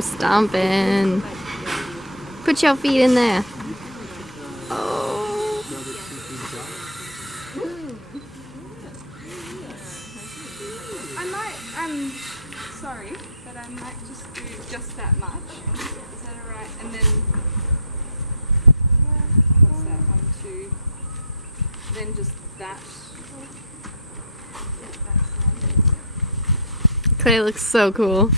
Oh, stomping. Put your feet in there. Oh. I might, sorry, but I might just do just that much. Is that alright? And then, what's that? 1, 2. Then just that. Clay looks so cool.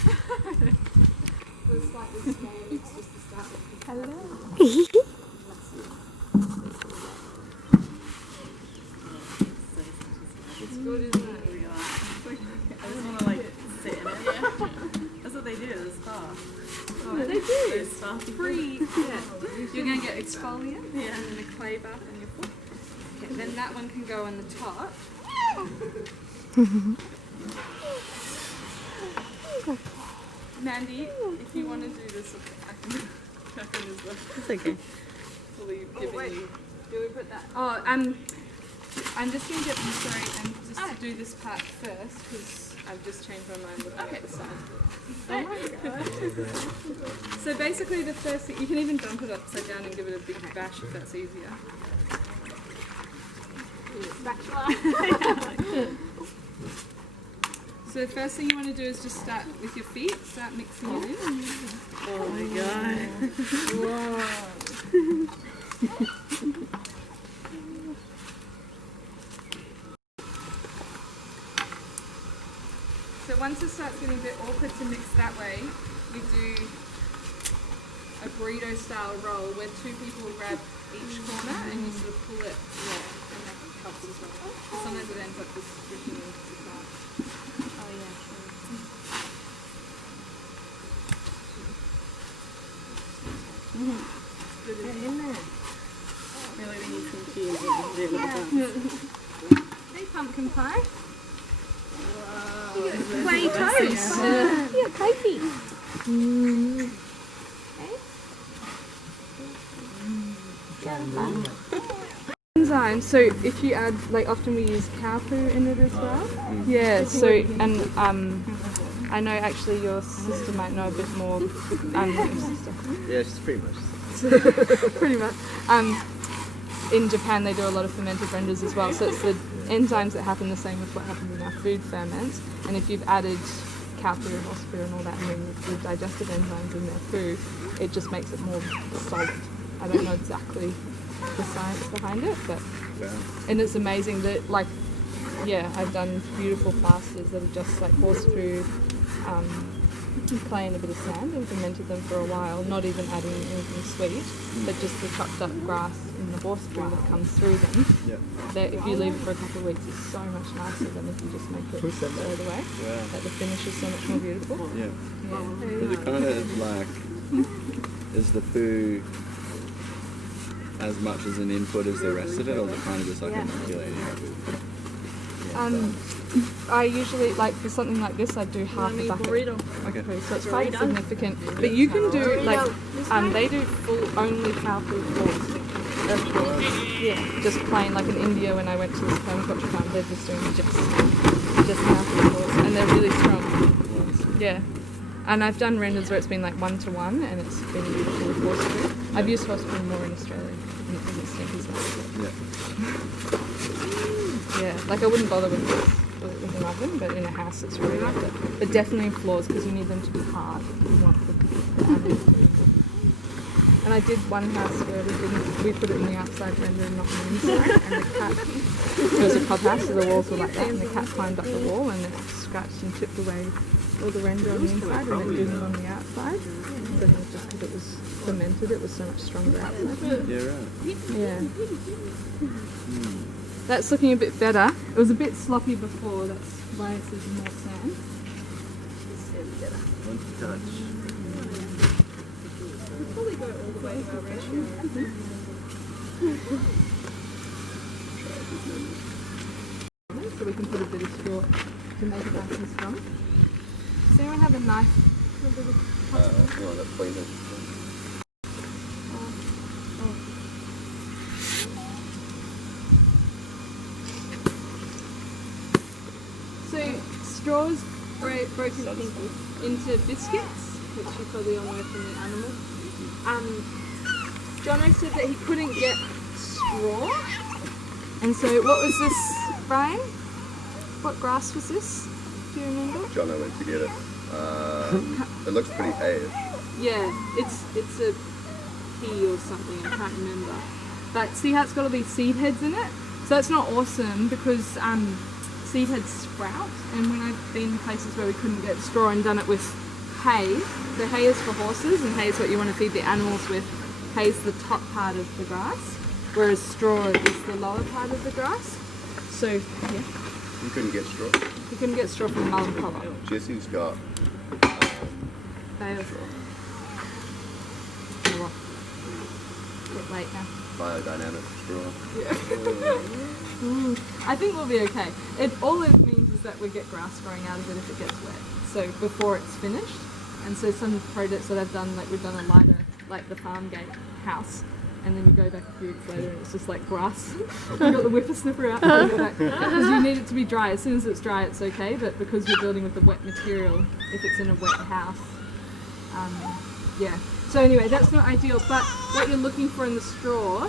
Hello. It's good, isn't it? I just want to like sit in it. That's what they do at the spa. Oh, they do. Those spa people. Free. Yeah. You're going to get exfoliant Yeah. and then a clay bath on your foot. Okay, then that one can go on the top. Mandy, if you want to do this, I can as well. It's okay. Do we put that? Oh, I'm just going to get sorry, and just to do this part first because I've just changed my mind looking at the size. Oh my god! So basically, the first thing you can even dump it upside down and give it a big bash if that's easier. So the first thing you want to do is just start with your feet. Start mixing it in. Oh my god. Whoa. So once it starts getting a bit awkward to mix that way, we do a burrito style roll where 2 people grab each corner and you sort of pull it, yeah, and that helps as well. Sometimes it ends up just squishing into the top. Oh yeah. Good, isn't it? In there. Really, we need some cheese. Hey, pumpkin pie. Clay toast. Yeah, clay feet. Enzymes. So if you add, like, often we use cow poo in it as well. Yeah. So and I know actually your sister might know a bit more. Your sister. Yeah, it's pretty much. Pretty much. In Japan, they do a lot of fermented renders as well. So it's the enzymes that happen the same with what happens in our food ferments. And if you've added cow poo and horse poo and all that, and then the digestive enzymes in their food, it just makes it more solid. I don't know exactly the science behind it, but and it's amazing that, like, yeah, I've done beautiful pastas that are just like horse poo, clay and a bit of sand, and fermented them for a while, not even adding anything sweet, but just the chopped up grass in the horse poo that comes through them. Yeah. That if you leave it for a couple of weeks, it's so much nicer than if you just make it straight away. Wow. That the finish is so much more beautiful. Yeah. Yeah. Is it kind of like, is the poo as much as an input as the rest of it, or is it kind of just like inoculating it? I usually, like, for something like this, I do half a bucket. Okay. So it's quite significant. But you can do, like, they do full only cow poo floors. Yeah, just plain, like in India when I went to this permaculture farm, they're just doing just cow poo floors, and they're really strong. Yeah. And I've done renders where it's been like 1-to-1, and it's been beautiful with horse poo. I've used horse poo more in Australia, and it doesn't stink as much. Yeah. Yeah, like I wouldn't bother with this with an oven, but in a house it's really like it. But definitely in floors because you need them to be hard if you want the animals to be good. And I did one house where we put it in the outside render and not in the inside, and the cat, it was a cop house, so the walls were like that, and the cat climbed up the wall and it scratched and chipped away all the render on the inside and it didn't on the outside. So I think it was just because it was fermented, it was so much stronger outside. Yeah, right. Yeah. That's looking a bit better. It was a bit sloppy before, that's why it says more sand. It's getting better. One touch. We'll probably go all the way to our ratio. So we can put a bit of straw to make it nice and strong. Does anyone have a knife? A bit of No, that's poison. So straws broken into biscuits, which you probably all know from the animal. Jono said that he couldn't get straw. And so what was this, Brian? What grass was this? Do you remember? Jono went to get it. It looks pretty hay. Yeah, it's a pea or something, I can't remember. But see how it's got all these seed heads in it? So that's not awesome because seed heads sprout, and when I've been in places where we couldn't get straw and done it with hay, so hay is for horses and hay is what you want to feed the animals with. Hay is the top part of the grass, whereas straw is the lower part of the grass. So, yeah. You couldn't get straw. You couldn't get straw from the mullen collar. Jesse's got Bale. Oh, well. Bit late now. biodynamic straw. I think we'll be okay. All it means is that we get grass growing out of it if it gets wet. So before it's finished. And so some projects that I've done, like we've done a lighter, like the farm gate house, and then you go back a few weeks later and it's just like grass. You got the whippersnipper out and you go back. Because you need it to be dry. As soon as it's dry it's okay, but because you're building with the wet material, if it's in a wet house, yeah. So anyway, that's not ideal, but what you're looking for in the straw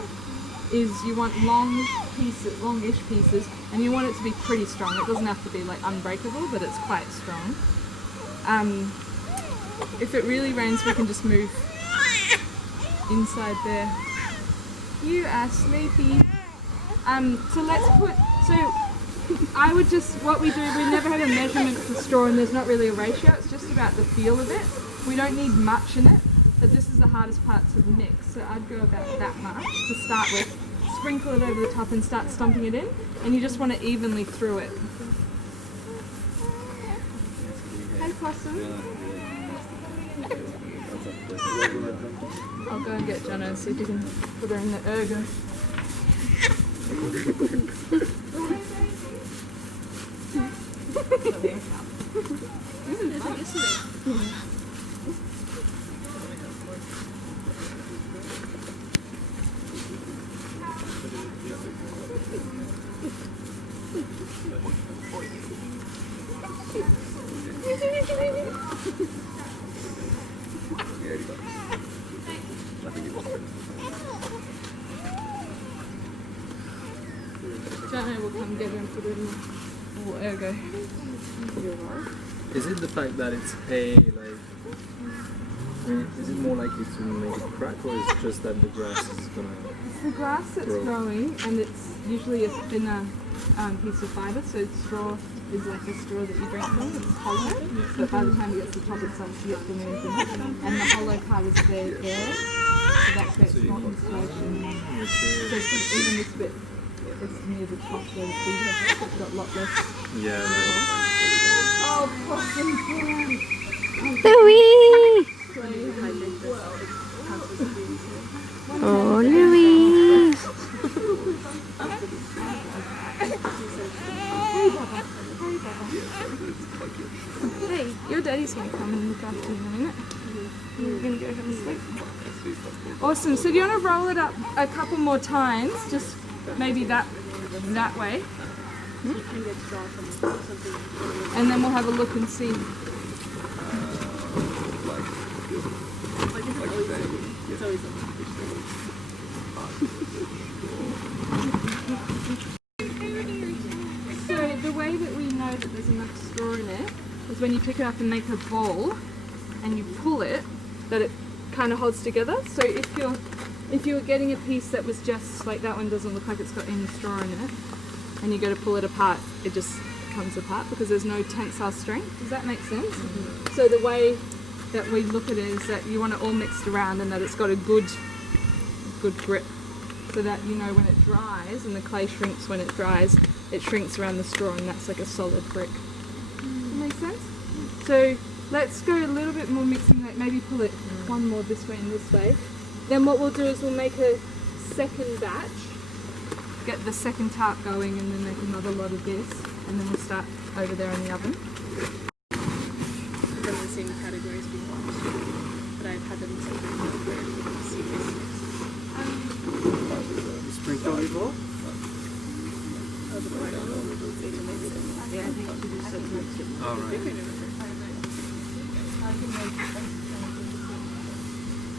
is you want long pieces, longish pieces, and you want it to be pretty strong. It doesn't have to be like unbreakable, but it's quite strong. If it really rains, we can just move inside there. You are sleepy. So let's put, I would just, what we do, we never have a measurement for straw and there's not really a ratio, it's just about the feel of it. We don't need much in it, but this is the hardest part to mix, so I'd go about that much to start with. Sprinkle it over the top and start stumping it in, and you just want to evenly through it. Hey possum. I'll go and get Jono and see if he can put her in the ergo. Jono will come get her and put her in the ergo. Is it the fact that it's hay, like, I mean, is it more likely to make it crack, or is it just that the grass is gonna... It's the grass that's growing, and it's usually a thinner piece of fibre, so straw is like a straw that you drink from, it's hollow, but by the time it gets to the top it starts to get thinner and thinner, and the hollow part is the air, so that creates more insulation. So even this bit is near the top where the seed has it's got a lot less. Yeah, Oh, possum! Louis! Oh, Louis! Hey, your daddy's gonna come and look after you in a minute. You're gonna go have a sleep. Awesome. So do you want to roll it up a couple more times? Just maybe that way. And then we'll have a look and see. So the way that we know that there's enough straw in it is when you pick it up and make a ball and you pull it, that it kind of holds together. So if you were getting a piece that was just like that one doesn't look like it's got any straw in it, and you go to pull it apart, it just comes apart because there's no tensile strength. Does that make sense? Mm-hmm. So the way that we look at it is that you want it all mixed around and that it's got a good grip, so that you know when it dries and the clay shrinks when it dries, it shrinks around the straw and that's like a solid brick. Does that make sense? So let's go a little bit more mixing, like maybe pull it one more this way and this way. Then what we'll do is we'll make a second batch, get the second tart going and then make another lot of this, and then we'll start over there in the oven. From the same categories before, but I've had them separate. sprinkle before? Yeah, I think you do something. Alright.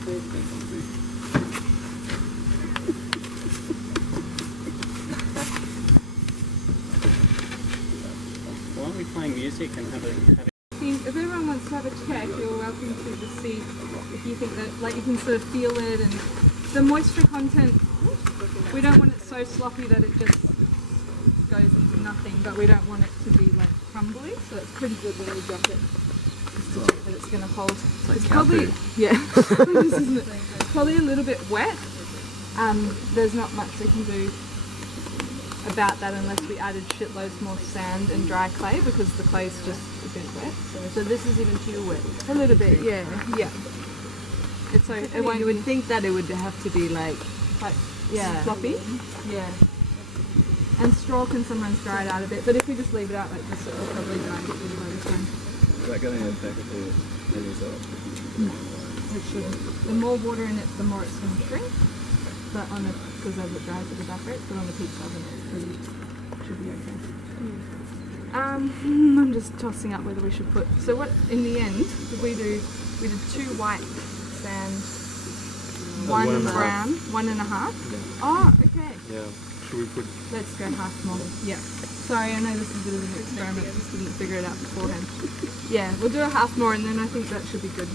Why aren't we playing music and having If everyone wants to have a check, you're welcome to just see if you think that, like, you can sort of feel it, and the moisture content, we don't want it so sloppy that it just goes into nothing, but we don't want it to be like crumbly, so it's pretty good when we drop it, just to check that it's going to hold. It's probably, yeah, this isn't it? It's probably a little bit wet. There's not much we can do about that unless we added shitloads more sand and dry clay, because the clay's just a bit wet. So this is even too wet. A little bit, yeah. It's so it won't You would think that it would have to be like, yeah. floppy. Yeah. And straw can sometimes dry it out a bit, but if we just leave it out like this, it will probably dry it really by the time. Is that going to affect the result? It shouldn't. The more water in it, the more it's going to shrink. But on the, because as it dries, it evaporates. But on the peach oven, it should be okay. I'm just tossing up whether we should put. So what in the end did we do? We did 2 white sand, 1 brown, 1.5. Yeah. Oh, okay. Yeah. Should we put? Let's go half more. Yeah. Sorry, I know this is a bit of an experiment. Just didn't figure it out beforehand. Yeah, we'll do a half more, and then I think that should be good.